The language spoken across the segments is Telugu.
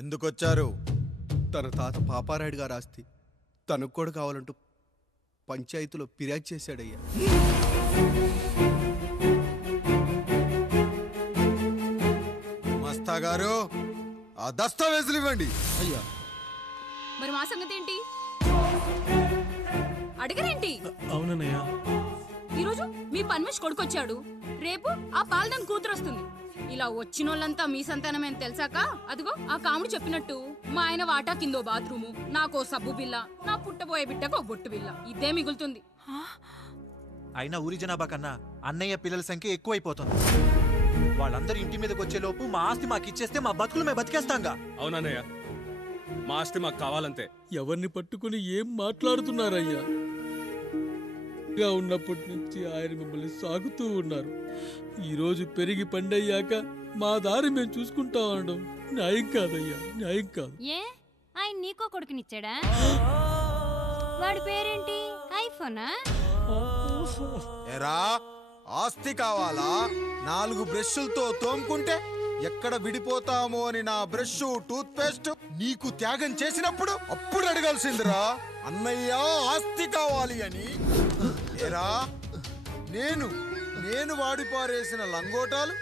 ఎందుకొచ్చారు? తన తాత పాపారాయుడు గారు ఆస్తి తనకు కూడా కావాలంటూ పంచాయతీలో ఫిర్యాదు చేశాడయ్యా. మస్తా గారు, ఆ దస్తావేజులు ఇవ్వండి. అయ్యా, మరి మా సంగతి ఏంటి? అడగరేంటి? అవునన్నయ్య, ఈరోజు మీ పన్మేష్ కొడుకొచ్చాడు, రేపు ఆ పాల్దాన్ కూతురు వస్తుంది. ఇలా వచ్చినోళ్ళంతా మీ సంతానమేని తెలిసాక అదిగో ఆ కాముడు చెప్పినట్టు మా ఆయన వాటా కిందో బాత్రూము, నాకో సబ్బు బిల్ల, నా పుట్టబోయే బిడ్డకో బొట్టు బిల్ల, ఇదే మిగులుతుంది. అయినా ఊరి జనాభా కన్నా అన్నయ్య పిల్లల సంఖ్య ఎక్కువైపోతుంది. వాళ్ళందరూ ఇంటి మీదకి వచ్చేలోపు మా ఆస్తి మాకు ఇచ్చేస్తే మా బతుకులు మేము బతికేస్తాంగా. అవునన్నయ్య, మా ఆస్తి మాకు కావాలంతే. ఎవరిని పట్టుకుని ఏం మాట్లాడుతున్నారయ్యా? ఉన్నప్పటి నుంచి ఆయన మిమ్మల్ని సాగుతూ ఉన్నారు. ఈరోజు పెరిగి పండయ్యాక మా దారి మేము చూసుకుంటా అనడం న్యాయం కాదయ్యా, న్యాయం కాదు. ఏ ఆయన నీకో కొడుకునిచ్చాడా? వాడి పేరేంటి? ఐఫోనా? ఎరా, ఆస్తి కావాలా? 4 బ్రష్లతో తోముకుంటే ఎక్కడ విడిపోతామో అని నా బ్రష్ టూత్ పేస్ట్ నీకు త్యాగం చేసినప్పుడు అప్పుడు అడగాల్సిందిరా, అన్నయ్య ఆస్తి కావాలి అని. ఎరా, నేను వాడిపారేసిన లంగోటాలు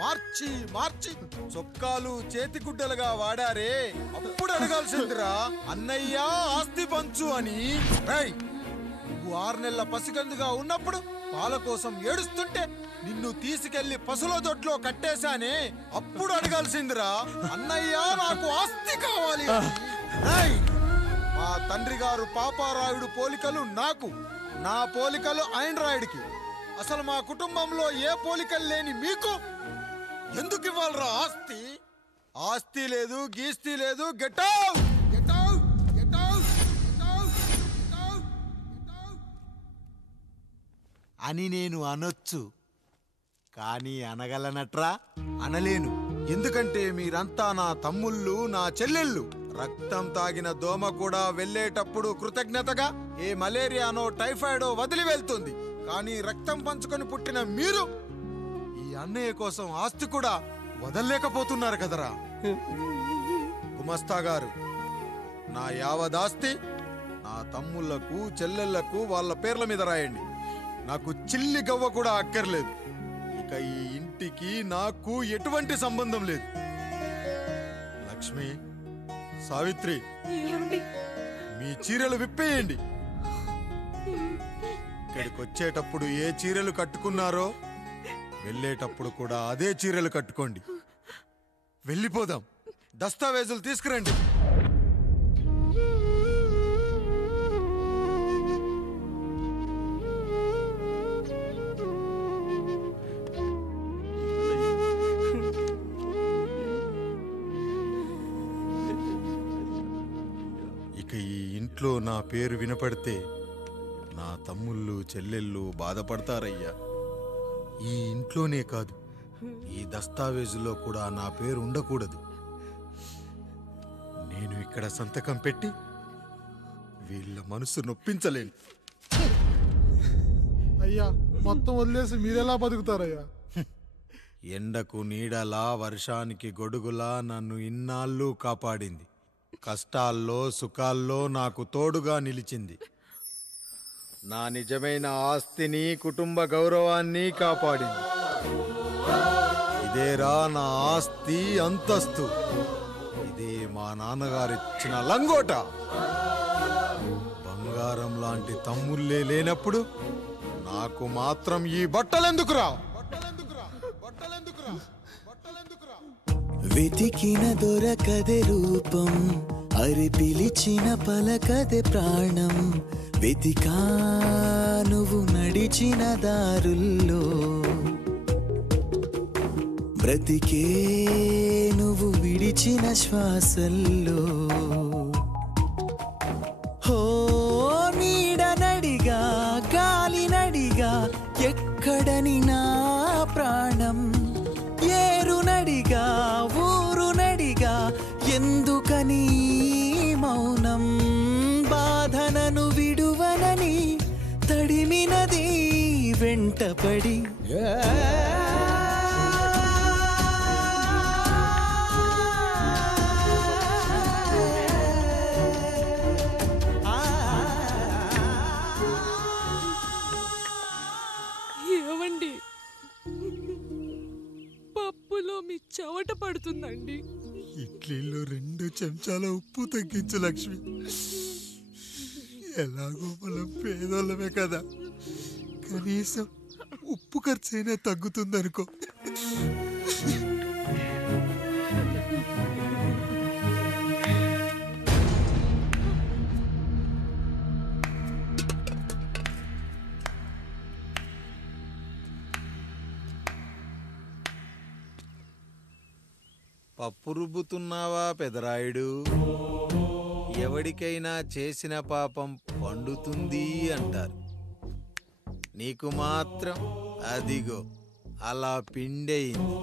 మార్చి మార్చి చొక్కాలు చేతిగుడ్డలుగా వాడారే, అప్పుడు అడగాల్సిందిరా, అన్నయ్య ఆస్తి పంచు అని. నువ్వు 6 నెలల పసిగందుగా ఉన్నప్పుడు పాల కోసం ఏడుస్తుంటే నిన్ను తీసుకెళ్లి పసుల దొడ్లో కట్టేశానే, అప్పుడు అడగాల్సిందిరా, అన్నయ్య నాకు ఆస్తి కావాలి అని. మా తండ్రి గారు పాపారాయుడు పోలికలు నాకు, నా పోలికలు ఆండ్రాయిడ్కి. అసలు మా కుటుంబంలో ఏ పోలికలు లేని మీకు ఎందుకు ఇవ్వాలరా ఆస్తి? ఆస్తి లేదు, గీస్తి లేదు, get out, get out, get out, get out, get out అని నేను అనొచ్చు, కానీ అనగలనట్రా? అనలేను. ఎందుకంటే మీరంతా నా తమ్ముళ్ళు, నా చెల్లెళ్ళు. రక్తం తాగిన దోమ కూడా వెళ్ళేటప్పుడు కృతజ్ఞతగా ఏ మలేరియానో టైఫాయిడో వదిలి వెళ్తుంది. కానీ రక్తం పంచుకొని పుట్టిన మీరు ఈ అన్నయ్య కోసం ఆస్తి కూడా వదల్లేకపోతున్నారు కదరా. గుమస్తా గారు, నా యావదాస్తి నా తమ్ముళ్లకు, చెల్లెళ్లకు వాళ్ళ పేర్ల మీద రాయండి. నాకు చిల్లి గవ్వ కూడా అక్కర్లేదు. ఇక ఈ ఇంటికి నాకు ఎటువంటి సంబంధం లేదు. లక్ష్మి, సావిత్రి, మీ చీరలు విప్పేయండి. ఇక్కడికి వచ్చేటప్పుడు ఏ చీరలు కట్టుకున్నారో వెళ్ళేటప్పుడు కూడా అదే చీరలు కట్టుకోండి. వెళ్ళిపోదాం. దస్తావేజులు తీసుకురండి. ఇక ఈ ఇంట్లో నా పేరు వినపడితే నా తమ్ముళ్ళు, చెల్లెళ్ళు బాధపడతారయ్యా. ఈ ఇంట్లోనే కాదు, ఈ దస్తావేజులో కూడా నా పేరు ఉండకూడదు. నేను ఇక్కడ సంతకం పెట్టి వీళ్ళ మనసు నొప్పించలేను. అయ్యా, మొత్తం వదిలేసి మీరెలా బతుకుతారయ్యా? ఎండకు నీడలా, వర్షానికి గొడుగులా నన్ను ఇన్నాళ్ళు కాపాడింది. కష్టాల్లో, సుఖాల్లో నాకు తోడుగా నిలిచింది. నా నిజమైన ఆస్తిని, కుటుంబ గౌరవాన్ని కాపాడింది. ఇదేరా నా ఆస్తి, అంతస్తు. ఇదే మా నాన్నగారిచ్చిన లంగోట. బంగారం లాంటి తమ్ముళ్ళే లేనప్పుడు నాకు మాత్రం ఈ బట్టలెందుకురా? వెతికిన దొరకదే రూపం, అరి పిలిచిన పలకదే ప్రాణం. వెతికా నువ్వు నడిచిన దారుల్లో, బ్రతికే నువ్వు విడిచిన శ్వాసల్లో. హో నీడనడిగా, గాలినడిగా, ఎక్కడని నా ప్రాణం. ఏరునడిగా, ఊరునడిగా, ఎందుకని మౌనం. బాధనను విడువనని తడిమినది వెంటపడి. చేయండి. ఇడ్లీలో 2 చెంచాల ఉప్పు తగ్గించు లక్ష్మి. ఎలాగో మనం పేదోళ్ళమే కదా, కనీసం ఉప్పు ఖర్చైనా తగ్గుతుందనుకో. పప్పు రుబ్బుతున్నావా పెదరాయుడు? ఎవడికైనా చేసిన పాపం పండుతుంది అంటారు, నీకు మాత్రం అదిగో అలా పిండయింది.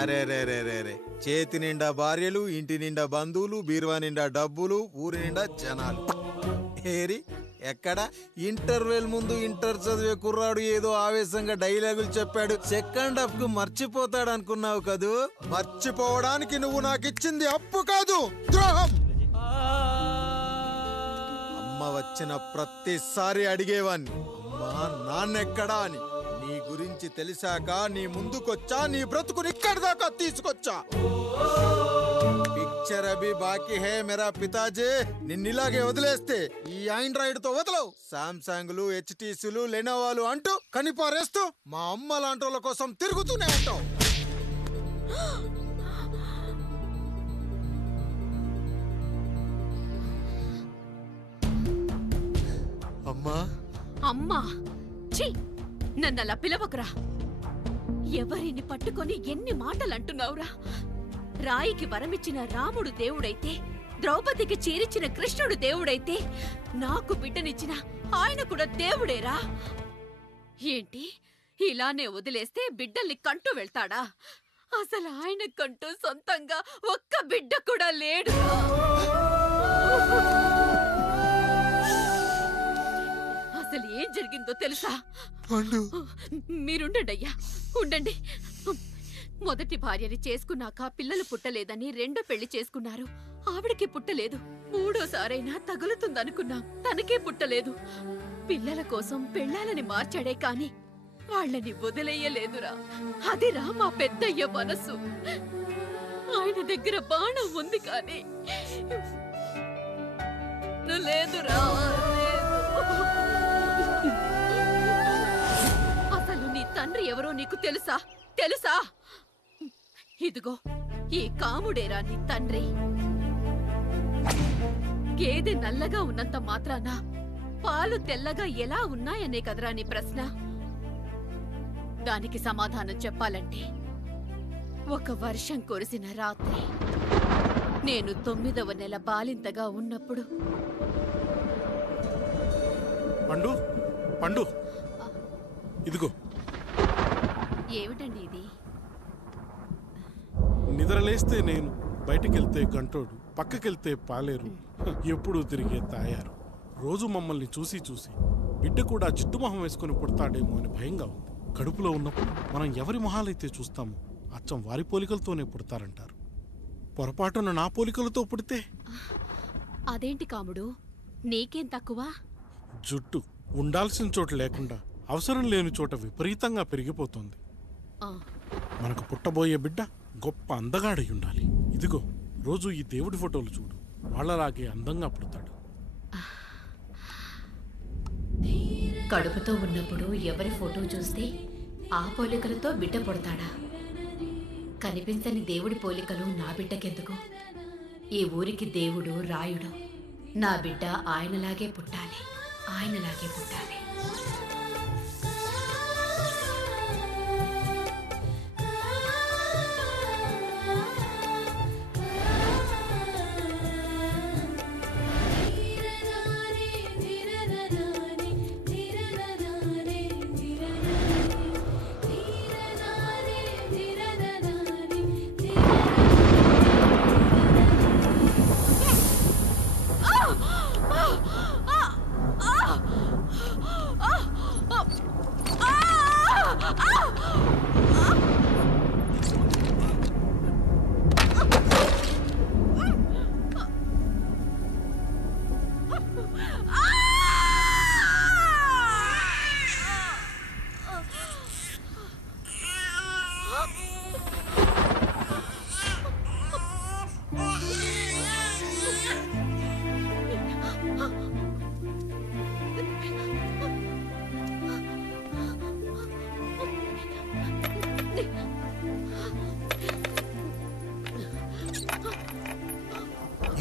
అరే రే రే రే రే, చేతి నిండా భార్యలు, ఇంటి నిండా బంధువులు, బీరువా నిండా డబ్బులు, ఊరి నిండా జనాలు. ఏరి ఎక్కడ? ఇంటర్వెల్ ముందు ఇంటర్ చదివే కుర్రాడు ఏదో ఆవేశంగా డైలాగులు చెప్పాడు, సెకండ్ హాఫ్ కు మర్చిపోతాడు అనుకున్నావు కదూ? మర్చిపోవడానికి నువ్వు నాకు ఇచ్చింది అప్పు కాదు, ద్రోహం. అమ్మ వచ్చిన ప్రతిసారి అడిగేవాన్ని, అమ్మా నాన్నెక్కడా అని. నీ గురించి తెలిసాక నీ ముందుకొచ్చా, నీ బ్రతుకుని ఇక్కడి దాకా తీసుకొచ్చా. పిక్చర్ అభి బాకీ హే మేరా పితాజీ. నిన్నిలాగే వదిలేస్తే ఈ ఆండ్రాయిడ్ తో వదలవు. సామ్సంగ్లు, హెచ్టీసీలు, లెనోవాలు అంటూ కనిపారేస్తూ మా అమ్మ లాంటి వాళ్ళ కోసం తిరుగుతూనే ఉంటావు. అమ్మా అమ్మా, ఛీ, నన్నలా పిలవకురా. ఎవరిని పట్టుకొని ఎన్ని మాటలు అంటున్నావురా? రాయికి వరమిచ్చిన రాముడు దేవుడైతే, ద్రౌపదికి చీరిచ్చిన కృష్ణుడు దేవుడైతే, నాకు బిడ్డనిచ్చిన ఆయన కూడా దేవుడేరా. ఏంటి, ఇలానే వదిలేస్తే బిడ్డల్ని కంటూ వెళ్తాడా? అసలు ఆయన కంటూ సొంతంగా ఒక్క బిడ్డ కూడా లేడు. అసలు ఏం జరిగిందో తెలుసా? మీరుండండి అయ్యా, ఉండండి. మొదటి భార్యని చేసుకున్నాక పిల్లలు పుట్టలేదని రెండో పెళ్లి చేసుకున్నారు. ఆవిడకి పుట్టలేదు. మూడోసారైనా తగులుతుందనుకున్నాం, తనకే పుట్టలేదు. పిల్లల కోసం పెళ్ళాలని మార్చాడే కాని వాళ్ళని వదిలేయలేదురా. అదిరా మా పెద్దయ్య మనసు. ఆయన దగ్గర బాణం ఉంది కానీ లేదురా. అసలు నీ తండ్రి ఎవరో నీకు తెలుసా? తెలుసా? ఇదిగో ఈ కాముడేరా నీ తండ్రి. గేదె నల్లగా ఉన్నంత మాత్రాన పాలు తెల్లగా ఎలా ఉన్నాయనే కదరా నీ ప్రశ్న. దానికి సమాధానం చెప్పాలంటే, ఒక వర్షం కురిసిన రాత్రి నేను 9వ నెల బాలింతగా ఉన్నప్పుడు. పండు పండు, ఇదిగో. ఏమిటండి ఇది? నిద్రలేస్తే నేను, బయటికెళ్తే గంటోడు, పక్కకెళ్తే పాలేరు, ఎప్పుడూ తిరిగే తాయారు. రోజు మమ్మల్ని చూసి చూసి బిడ్డ కూడా జిడ్డు మొహం వేసుకుని పుడతాడేమో అని భయంగా ఉంది. కడుపులో ఉన్నప్పుడు మనం ఎవరి మొహాలైతే చూస్తామో అచ్చం వారి పోలికలతోనే పుడతారంటారు. పొరపాటున నా పోలికలతో పుడితే? అదేంటి కాముడు, నీకేం తక్కువ? జుట్టు ఉండాల్సిన చోట లేకుండా అవసరం లేని చోట విపరీతంగా పెరిగిపోతుంది. మనకు పుట్టబోయే బిడ్డ గొప్ప అందగాడై ఉండాలి. ఇదిగో రోజు ఈ దేవుడి ఫోటోలు చూడు, వాళ్ళలాగే అందంగా పుడతాడు. కడుపుతో ఉన్నప్పుడు ఎవరి ఫోటో చూస్తే ఆ పోలికలతో బిడ్డ పుడతాడా? కనిపించని దేవుడి పోలికలు నా బిడ్డకెందుకు? ఈ ఊరికి దేవుడు రాయుడు. నా బిడ్డ ఆయనలాగే పుట్టాలి, ఆయనలాగే పుట్టాలి.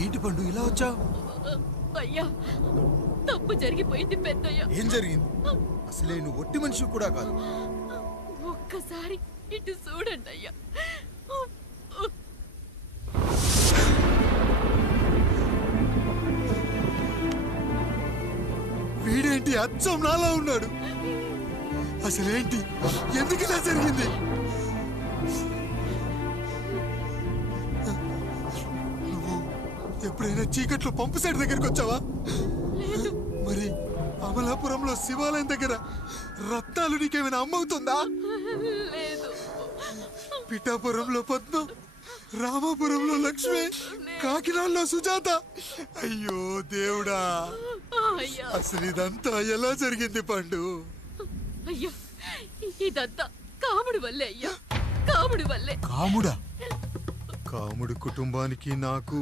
ఏంటి పండు ఇలా వచ్చావు? అయ్యా, తప్పు జరిగిపోయింది పెద్దయ్య. ఏం జరిగింది? అసలే నువ్వు ఒట్టి మనిషి కూడా కాదు. ఒక్కసారి ఇటు చూడండి అయ్యా. వీడేంటి అచ్చం నాలా ఉన్నాడు? అసలేంటి, ఎందుకు ఇలా జరిగింది? నువ్వు ఎప్పుడైనా చీకట్లో పంపు సైడ్ దగ్గరికి వచ్చావా? మరి అమలాపురంలో శివాలయం దగ్గర రత్నాలు నీకేమైనా అమ్మవుతుందా? పిఠాపురంలో పద్మ, రామాపురంలో లక్ష్మి, కాకినాడలో సుజాత. అయ్యో దేవుడా, అసలు ఇదంతా ఎలా జరిగింది పండు? అయ్యా, ఇదంతా కాముడి వల్లే అయ్యా, కాముడి వల్లే. కాముడా? కాముడి కుటుంబానికి నాకు